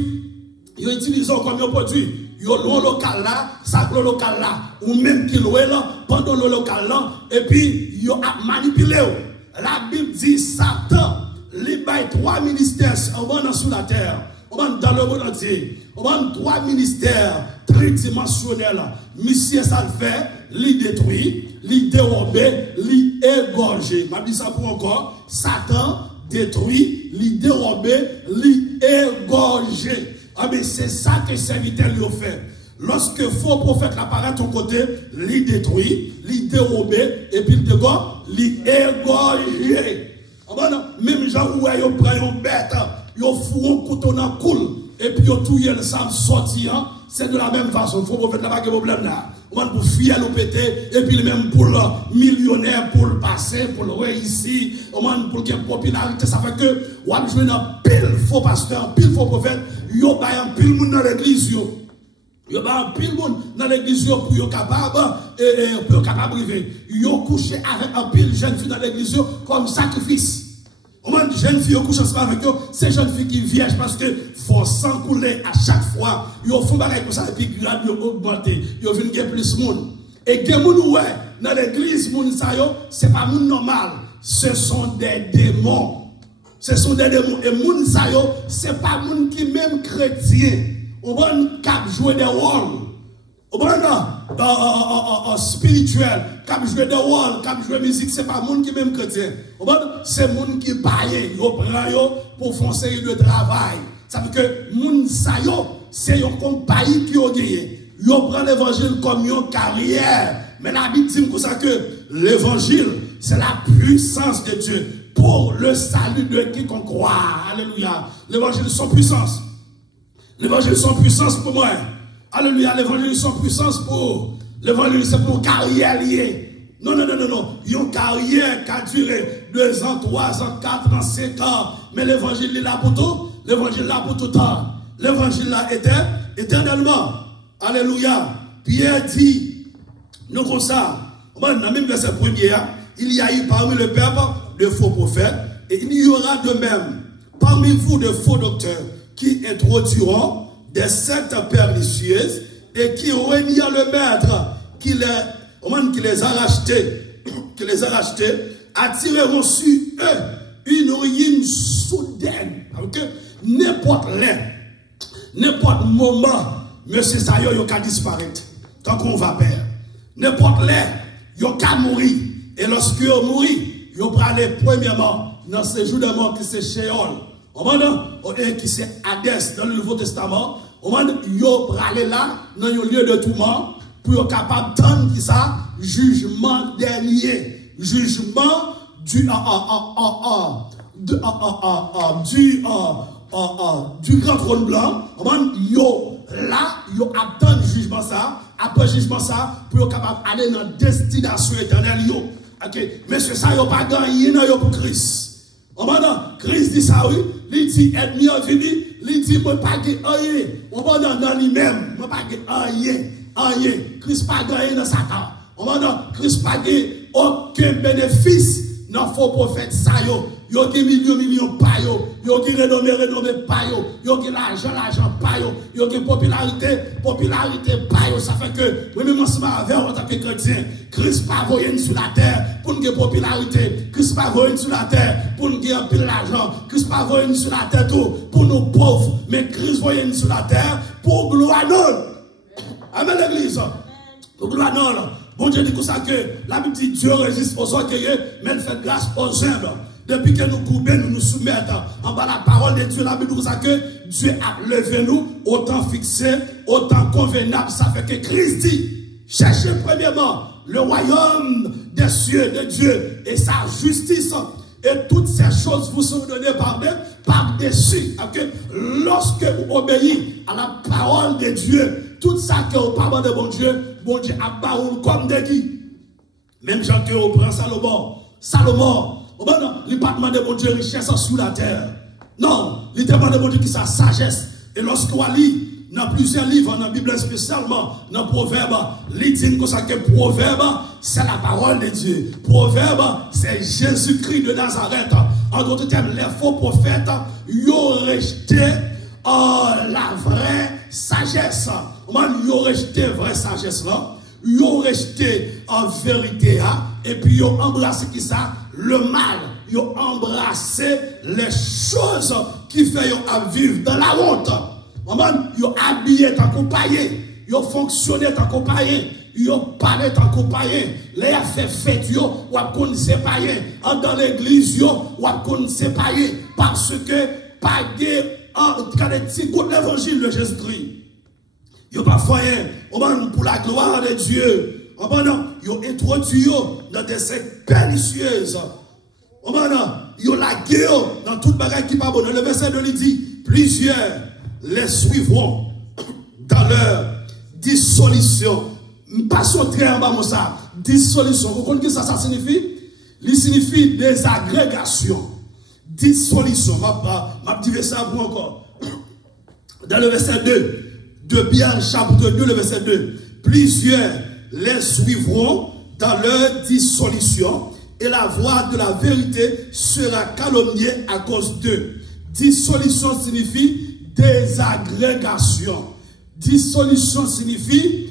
Ils utilisent comme un produit. Ils ont le local là, ça le local là. Ou même qu'ils l'ont là, pendant le local là. Et puis, ils ont manipulé. La Bible dit Satan, il y a 3 ministères sur la terre. Dans le monde entier. On a 3 ministères tridimensionnels. Monsieur ça le fait, il détruit, il dérobe, il égorge. Je dis ça pour encore. Satan détruit, il dérobe, il égorge. Ah mais c'est ça que le serviteur lui a fait. Lorsque faux prophète apparaît à ton côté, il détruit, il dérobe, et puis il dégorge, il égorge. Même gens où ils prennent une bête, ils font un couteau dans le coule, et puis ils tuent le sang sortir, c'est de la même façon. Il faut prophète n'a pas de problème là. On va pour fier le péter, et puis même pour le millionnaire, pour le passer, pour le réussir, on va pour qu'il y ait une popularité. Ça fait que, on va jouer dans pile faux pasteur, pile faux prophète, ils ont un pile monde dans l'église. Il y a un pile monde dans l'église pour être capable de vivre. Ils ont couché avec un pile jeune fille dans l'église comme sacrifice. On a une jeune fille qui couche ensemble avec eux, c'est jeune fille qui vierge parce que faut sang couler à chaque fois. Ils font pareil comme ça et puis grade ils augmenté. Ils viennent gagner plus de monde. Et que moun ouais dans l'église moun sa yo, c'est pas moun normal, ce sont des démons. Ce sont des démons et moun sa yo, c'est pas moun qui même chrétien. On va cap jouer des rôles. On va spirituel, cap jouer des rôles, cap jouer musique, c'est pas moun qui même chrétien. C'est moun qui paye, yo prend yo pour faire une série de travail. Ça veut dire que moun sa yo, c'est un compagnie qui ont gagné. Yo prend l'évangile comme une carrière. Mais la Bible dit que l'évangile, c'est la puissance de Dieu pour le salut de quiconque croit. Alléluia. L'évangile sans puissance. L'évangile sans puissance pour moi. Alléluia. L'évangile sans puissance pour. L'évangile c'est pour une carrière liée. Non, non, non, non, non. Une carrière qui a duré 2 ans, 3 ans, 4 ans, 5 ans. Mais l'évangile est là pour tout. L'évangile est là pour tout temps. L'évangile là était éternellement. Alléluia. Pierre dit, nous comme ça, dans le même verset premier, il y a eu parmi le peuple de faux prophètes, et il y aura de même parmi vous de faux docteurs qui introduiront des sectes pernicieuses et qui renient le maître qui les a rachetés, attireront sur eux une ruine soudaine. Okay? N'importe moment, monsieur Sayo, il a disparaître. Tant qu'on va perdre. N'importe l'air, il a mourir. Et lorsque il mourit, il va aller premièrement dans ce jour de mort qui c'est Sheol. Qui c'est Hadès dans le Nouveau Testament. Il va aller là, dans un lieu de tourment, pour être capable d'entendre qui ça, jugement dernier. Jugement du grand trône blanc. Là, ils attendent jugement ça. Après jugement ça, pour être capable d'aller dans la destination éternelle. Okay. Mais ce ça, ils n'ont pas gagné pour Christ. Christ dit ça, oui. Il dit, ennemi en vini. Il dit, moi, pas gagné rien. On va dans lui-même. Moi, pas gagné rien. Christ pas gagné dans Satan. Christ pas gagné aucun bénéfice dans le faux prophète. Ça, yo qui millions pas yo qui renommé pas yo qui l'argent pas yo qui popularité pas yo. Ça fait que moi même ensemble avec en tant que chrétien, Christ pas voyer sur la terre pour nous popularité, Christ pas voyer sur la terre pour nous gagner pile l'argent, Christ pas voyer sur la terre tout pour nous pauvres, mais Christ voyer sur la terre pour gloire non. Amen l'église. Pour gloire non. Bon Dieu dit comme ça que la Bible dit Dieu résiste aux orgueilleux, mais il fait grâce aux humbles. Depuis que nous courbons, nous nous soumettons en bas la parole de Dieu, la Bible dit que Dieu a levé nous, autant fixé, autant convenable. Ça fait que Christ dit, cherchez premièrement le royaume des cieux de Dieu et sa justice. Et toutes ces choses vous sont données par-dessus. Okay? Lorsque vous obéissez à la parole de Dieu, tout ça que vous parlez de bon Dieu a parlé comme des guides. Même Jean que vous prenez Salomon, il n'a pas demandé de mon Dieu richesse sur la terre. Non, il demande de mon Dieu qui sa sagesse. Et lorsqu'on lit dans plusieurs livres, dans la Bible spécialement, dans le Proverbe, il dit que Proverbe, c'est la parole de Dieu. Proverbe, c'est Jésus-Christ de Nazareth. En d'autres termes, les faux prophètes, ils ont rejeté la vraie sagesse. Ils ont rejeté la vraie sagesse là. Ils ont rejeté en vérité et puis ils ont embrassé qui ça? Le mal. Ils ont embrassé les choses qui font vivre dans la honte. Ils ont habillé tant qu'on païen. Ils ont fonctionné tant qu'on païen. Ils ont parlé tant qu'on païen. Les a fait fête, ils ont connaissé païen. Dans l'église, ils ont connaissé païen. Parce que païen, quand ils écoutent l'évangile de Jésus-Christ, ils n'ont pas fait pour la gloire de Dieu. Ils ont introduit dans des sectes pernicieuses. Ils ont la guerre dans toute bagaille qui n'est pas bonne. Dans le verset 2, il dit, plusieurs les suivront dans leur dissolution. Passons très en bas, mon ça. Dissolution. Vous comprenez ce que ça signifie? Il signifie désagrégation. Dissolution. Je vais ça pour encore. Dans le verset 2. De Pierre, chapitre 2, le verset 2. Plusieurs les suivront dans leur dissolution et la voix de la vérité sera calomniée à cause d'eux. Dissolution signifie désagrégation. Dissolution signifie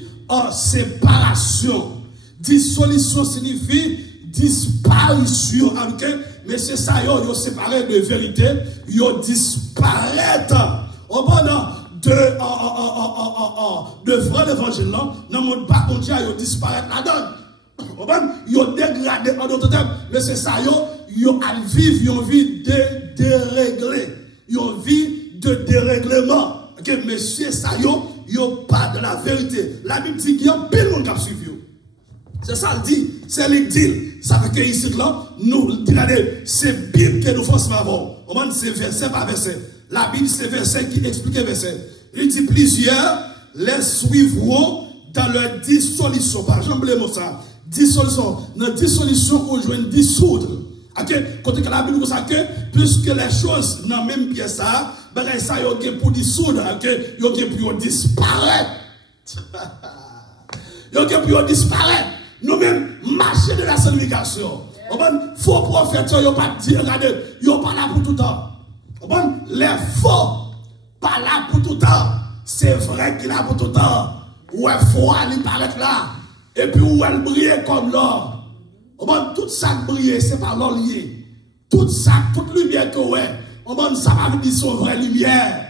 séparation. Dissolution signifie disparition. Okay? Mais c'est ça, ils ont séparé de vérité, ils ont disparaître. De vrai évangile, dans le monde pas qu'on dit, ils disparaissent là-dedans. Ils ont dégradé en d'autres termes, mais c'est ça, ils ont une vie de déréglée. Ils ont une vie de dérèglement. Okay, monsieur, ça, ils n'ont pas de la vérité. La Bible dit qu'il y a un pile monde qui a suivi. C'est ça le dit, c'est l'idée. Ça fait que ici, là, nous, c'est Bible que nous faisons avant. On demande c'est verset par verset. La Bible, c'est verset qui explique verset. Il dit plusieurs les suivront dans leur dissolution. Par exemple, le mot ça, dissolution. Dans dissolution, on joue une dissoudre. Ok? Quand la Bible dit que, puisque les choses dans la même pièce, ça, ça y a pour dissoudre, ok? Il y a pour disparaître. Il y a pour disparaître. Nous-mêmes, marcher de la sanctification. Faux prophètes, ils n'ont pas dit, regardez, ils n'ont pas là pour tout le temps. Les faux, pas là pour tout le temps. C'est vrai qu'il est là pour tout le temps. Où est faux, il paraît là. Et puis où elle brille comme l'or. Tout ça brille, c'est pas l'or lié. Tout ça, toute lumière que ouais. Ça va vous dire son vraie lumière.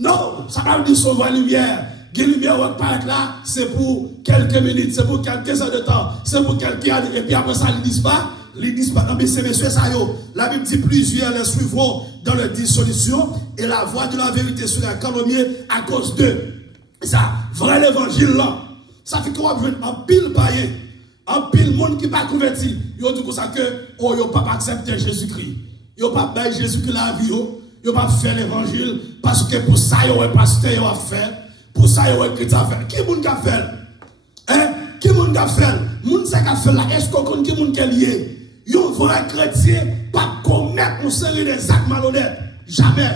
Non, ça va vous dire son vraie lumière. La lumière qui apparaît là, c'est pour quelques minutes, c'est pour quelques heures de temps, c'est pour quelques années, et puis après ça, ils disent pas. Non, mais c'est messieurs, ça y est. La Bible dit plusieurs les suivront dans leur dissolution, et la voix de la vérité sera calomniée à cause d'eux. Ça, vrai l'évangile là, ça fait qu'on va venir en pile païen, en pile monde qui n'est pas converti. Ils ont dit comme ça que, oh, ils n'ont pas accepté Jésus-Christ. Ils n'ont pas fait Jésus-Christ la vie, ils n'ont pas fait l'évangile, parce que pour ça, ils ont pasteur, ils ont fait. Pour ça, il y a écrit ça faire. Qui est-ce qui a fait? Hein? Qui est-ce qui a fait? Moun sa ka fait là, est-ce qu'on connaît qui est lié? Yon vrai chrétien, pas commettre une série des actes malhonnêtes. Jamais.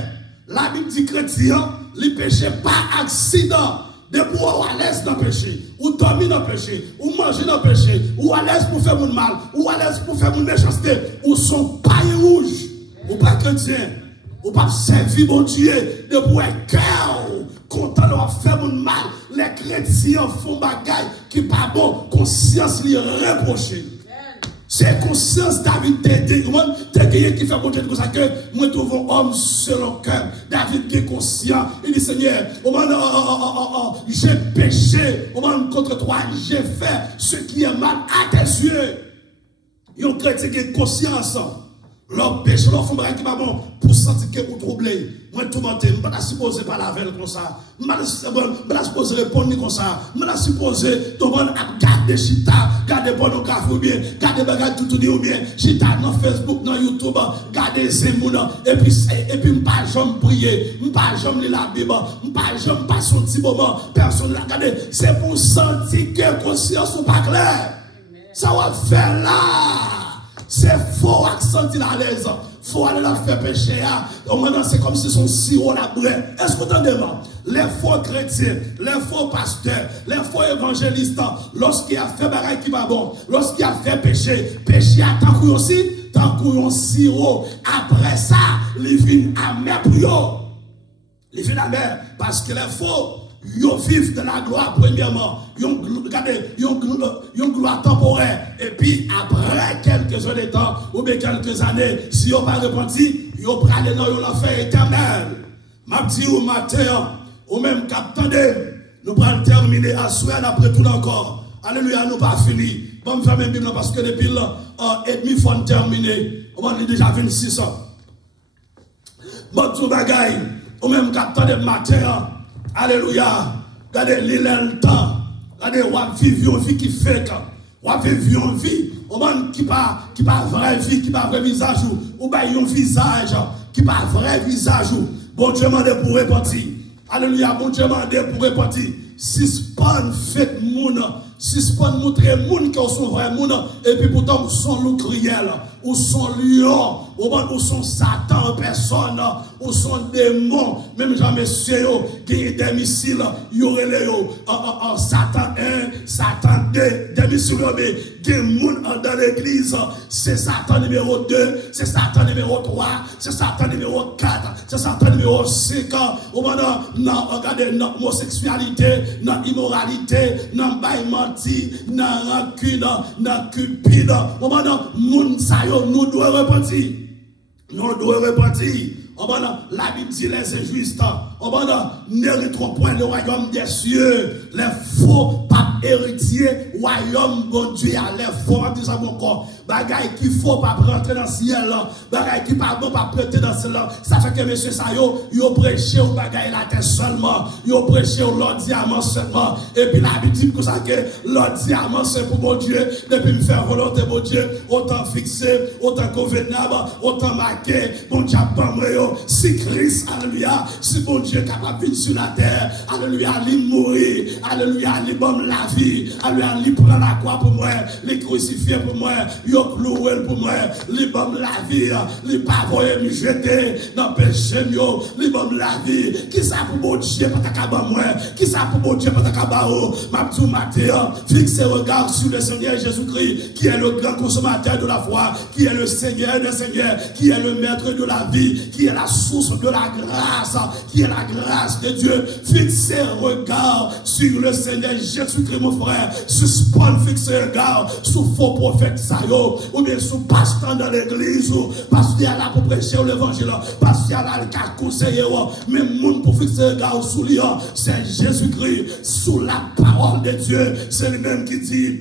La Bible dit chrétien, il péché pas accident. De pour à l'aise dans le péché, ou dormir dans le péché, ou manger dans le péché, ou à l'aise pour faire mon mal, ou à l'aise pour faire mon méchanceté, ou son paille rouge, ou pas chrétien, ou pas servir mon Dieu, de pour un cœur. Content de faire mon mal, les chrétiens font bagaille qui n'est pas bon, conscience lui reprocher. C'est conscience David qui fait bon Dieu comme ça que nous trouvons homme selon cœur. David qui est conscient, il dit Seigneur, j'ai péché, contre toi, j'ai fait ce qui est mal à tes yeux. Il y a un chrétien qui est conscience. Leur péché, leur fond qui va bon pour sentir que vous troublez. Moi, tout le monde, je ne suis pas supposé pas la veille comme ça. Je ne suis pas supposé répondre comme ça. Je ne suis pas supposé garder chita, garder pornographie ou bien, garder bagage tout ou bien, chita dans Facebook, dans YouTube, garder Zemouna, et puis je ne peux pas jamais prier, je ne peux pas jamais lire la Bible, je ne peux pas jamais passer un petit moment, personne ne l'a gardé. C'est pour sentir que la conscience n'est pas claire. Ça va faire là. C'est faux à sentir à l'aise. Il faut aller la faire pécher. Maintenant, c'est comme si son sirop la brûlait. Est-ce que vous entendez? Les faux chrétiens, les faux pasteurs, les faux évangélistes, lorsqu'il a fait bagaille qui va bon, lorsqu'il a fait péché, péché à tant qu'on aussi, tant qu'on sirop. Après ça, il vient amer pour eux. Il vient amer parce que les faux, ils vivent de la gloire premièrement. Ils ont gloire temporaire. Et puis après quelques heures de temps, ou bien quelques années, si ils n'ont pas repenti, ils vont aller dans l'enfer éternel. Ma dit au matin, ou même qu'attendez, nous allons terminer à souhait après tout encore. Alléluia, nous pas fini. Bon, me faire même Bible parce que depuis et demi, il faut terminer. On a déjà 26 ans. Bon, tout bagaille, ou même qu'attendez le matin. Alléluia. Regardez, l'île le temps. Regardez, on va vivre une vie qui fait quand. On va vivre une vie. On va qui pas vraie vie, qui pas vrai visage. Ou bien un visage qui pas vrai visage. Bon Dieu m'a demandé pour repentir. Alléluia. Bon Dieu m'a demandé pour repentir. Si ce pas fait moun, si ce pas montrer moun qui sont vrais moun, et puis pourtant, sont loup criel, ou sont lion, ou sont Satan en personne, ou sont démons, même jamais monsieur, qui ont des missiles, il y aurait les Satan 1, Satan 2, des missiles, mais des moun dans l'église, c'est Satan numéro 2, c'est Satan numéro 3, c'est Satan numéro 4, c'est Satan numéro 5, ou maintenant, regardez, notre homosexualité, notre immoralité, notre bail menti, notre rancune, notre cupide, ou maintenant, moun sayo, nous devons repentir. Nous devons repentir. La Bible dit les injustes. N'hériteront point le royaume des cieux. Les faux papes héritier, royaume, bon Dieu, à l'air fort, dit ça mon corps. Bagay qui faut pas rentrer dans le ciel là, bagay qui pas bon pas prêter dans le ciel là. Ça fait que monsieur ça yo prêché au bagay la terre seulement, yo prêché au l'autre diamant seulement. Et puis la Bible dit que ça que l'autre diamant c'est pour mon Dieu, depuis me faire volonté mon Dieu, autant fixé, autant convenable, autant marqué, bon Dieu pas moi yo. Si Christ, alléluia, si bon Dieu capable de vivre sur la terre, alléluia, il mourir, alléluia, il donne la vie, alléluia, il prend la croix pour moi, il crucifié pour moi. Yo cloué pour moi, li bam la vie, li pas voyer me jeter dans péché yo, li bam la vie. Qui ça pour bon Dieu pas ta kaba moi, qui ça pour bon Dieu pas ta kaba o. M'a tout matin, fixez regard sur le Seigneur Jésus-Christ qui est le grand consommateur de la foi, qui est le Seigneur des seigneurs, qui est le maître de la vie, qui est la source de la grâce, qui est la grâce de Dieu. Fixez regard sur le Seigneur Jésus-Christ mon frère, suspend fixez regard sur faux prophètes ça yo. Ou bien sous pasteur dans l'église, ou parce qu'il y a là pour prêcher l'évangile, parce qu'il y a là le conseiller, mais monde pour fixer le gars sous lui, c'est Jésus-Christ, sous la parole de Dieu, c'est lui-même qui dit.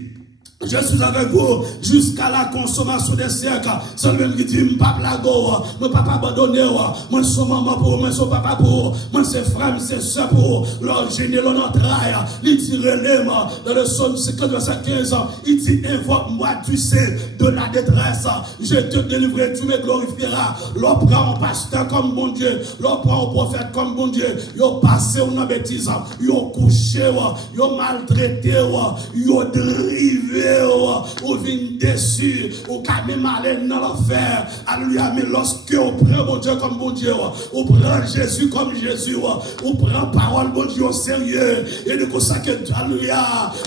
Je suis avec vous jusqu'à la consommation des siècles. C'est lui-même qui dit, m'pas blago, m'pas abandonné, moi son maman pour, moi son papa pour, moi c'est frère, c'est soeur pour, leur génie, leur entraille, il dit relève dans le psaume 50, verset 15, il dit, invoque-moi, tu sais, de la détresse, je te délivrerai, tu me glorifieras. L'on prend un pasteur comme bon Dieu, l'on prend un prophète comme bon Dieu, y'ont passé une bêtise, y'ont couché, y'ont maltraité, y'ont drivé, ou vient déçu, ou quand même aller dans l'enfer. Alléluia, mais lorsque on prend bon Dieu comme bon Dieu, on prend Jésus comme Jésus, on prend parole bon Dieu au sérieux, et de ça que, alléluia,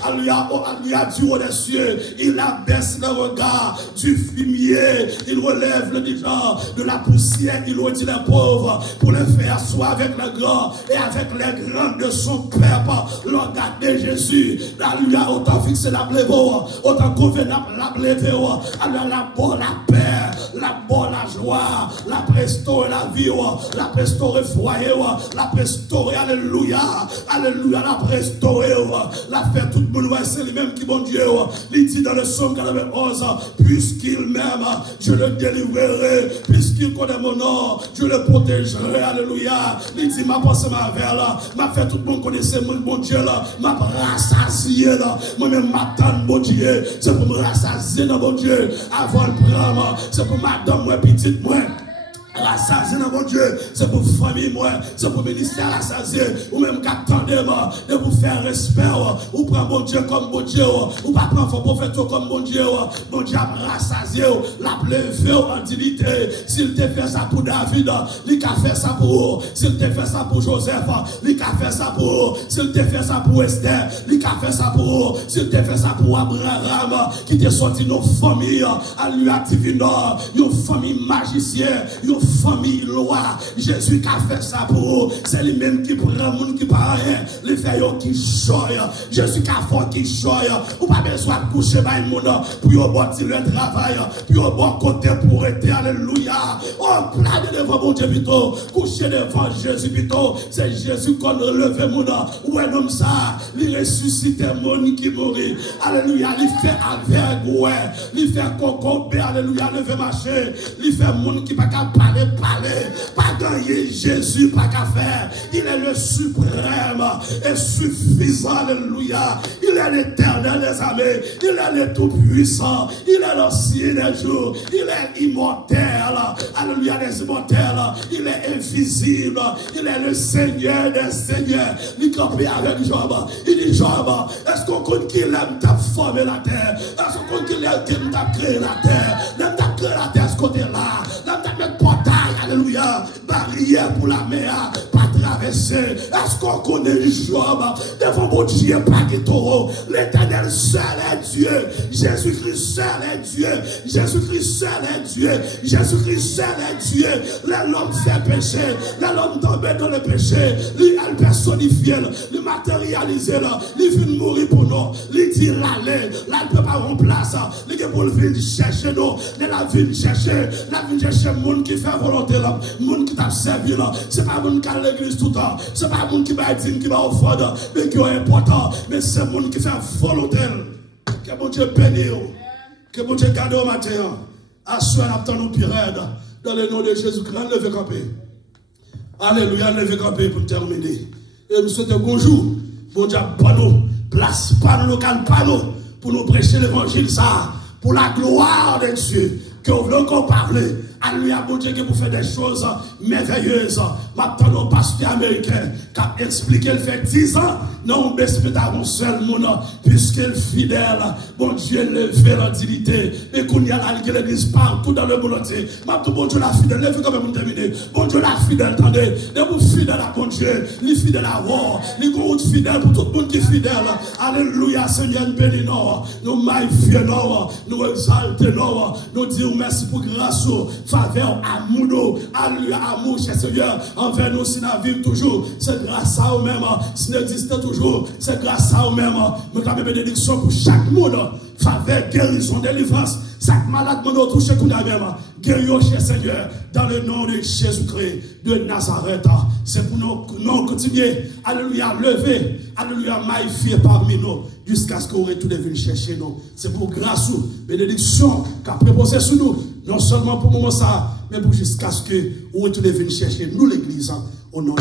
alléluia, alléluia, Dieu des cieux, il abaisse le regard du fumier, il relève le divan de la poussière, il retire les pauvres pour les faire soit avec les grands et avec les grands de son peuple. Regardez Jésus, alléluia, autant fixer la plévo, autant convenable la plévo, alléluia, la bonne la paix, la bonne la joie, la presto et la vie, la presto et foyer, la presto et alléluia, alléluia, la presto et la fait toute bonne voix, c'est lui-même qui bon Dieu, il dit dans le psaume 91, puisqu'il m'aime, je le délivrerai, puisqu'il connaît mon nom, je le protégerai, alléluia, il dit ma pensée ma vers là, m'a fait tout le monde connaître mon bon Dieu là, m'a rassasié là, moi-même m'attends bon Dieu, c'est pour me rassasier dans mon Dieu, avant le prendre, c'est pour madame moi, petite moi. Rassasier dans mon Dieu, c'est pour famille moi, c'est pour ministère rassasier, ou même qu'attendez-moi, de vous faire respect, ou prendre mon Dieu comme mon Dieu, ou pas prendre vos prophètes comme mon Dieu a rassasié, la levé en dignité. S'il te fait ça pour David, il a fait ça pour, s'il te fait ça pour Joseph, il a fait ça pour, s'il te fait ça pour Esther, il a fait ça pour, s'il te fait ça pour Abraham, qui te sorti nos familles, à lui divina, une famille magicienne, une famille loi, Jésus qui a fait ça pour eux, c'est lui-même qui prend le monde qui parle, les fait qui choye, Jésus qui a fait qui choye, ou pas besoin de coucher dans le monde, pour bâtir le travail, pour bon côté pour être, alléluia, on plane devant mon Dieu plutôt, coucher devant Jésus plutôt, c'est Jésus qu'on relève le monde, ou un homme ça, il ressuscite le monde qui mourit, alléluia, il fait avec, ouais, il fait concomber, alléluia, lever marcher, il fait monde qui pas parler, pas gagner Jésus, pas qu'à faire. Il est le suprême et suffisant, alléluia. Il est l'éternel des armées, il est le tout-puissant, il est l'ancien des jours, il est immortel, alléluia, des immortels, il est invisible, il est le Seigneur des seigneurs. Il campait avec Job, il dit Job, est-ce qu'on compte qu'il aime t'a formé la terre? Est-ce qu'on compte qu'il aime t'a créé la terre? L'aime t'a créé la terre ce côté-là, l'aime t'a mis portail, alléluia, barrière pour la mer, pas traverser. Est-ce qu'on connaît Job? Devant mon Dieu, pas de taureau. L'éternel seul est Dieu. Jésus-Christ seul est Dieu. Jésus-Christ seul est Dieu. Jésus-Christ seul est Dieu. L'homme fait péché. L'homme tombe dans le péché. Lui, elle personnifié, lui matérialisé, lui vient mourir pour nous. Lui dit l'aller. Là, il ne peut pas remplacer. Lui est pour venir chercher nous. La vie chercher. La vie chercher le monde qui fait volonté là. Le monde qui t'a servi. servir, c'est pas monde qui a l'église tout le temps, c'est pas monde qui va dire qui va offrir, mais qui est important, mais c'est monde qui fait volontaire. Que bon Dieu bénisse, que bon Dieu garde au matin. Assois la nous pire dans le nom de Jésus-Christ, levez camper. Alléluia, levez camper pour terminer. Et nous souhaitons bonjour, bon Dieu, panneau, place, panneau local, panneau, pour nous prêcher l'évangile, ça, pour la gloire de Dieu, que nous voulons qu'on parle. Alléluia, bon Dieu, que vous faites des choses merveilleuses. Maintenant, nos pasteurs américains, qui a expliqué, il fait 10 ans, non, mais c'est pas mon seul monde, puisqu'il est fidèle, bon Dieu, levé la dignité, et qu'on y a l'église partout dans le monde entier. Maintenant, bon Dieu, la fidèle, levez quand même terminer. Bon Dieu, la fidèle, attendez, vous fidèle à bon Dieu, les fidèles à voir, les gros fidèles pour tout le monde qui est fidèle. Alléluia, Seigneur, bénis nous magnifions nous exaltons, nous disons merci pour grâce, faveur, amour, alléluia, amour, cher Seigneur, envers nous, si nous vivons toujours, c'est grâce à nous-mêmes, si nous existons toujours, c'est grâce à nous-mêmes, nous avons bénédiction pour chaque monde, faveur, guérison, délivrance, chaque malade, nous touche qu'on a même, guérir, cher Seigneur, dans le nom de Jésus-Christ de Nazareth, c'est pour nous continuer, alléluia, lever, alléluia, magnifier parmi nous, jusqu'à ce qu'on retourne venir chercher nous, c'est pour grâce, bénédiction, qu'a préposé sur nous, non seulement pour le moment ça, mais pour jusqu'à ce que on retourne venir chercher nous l'église, au nom de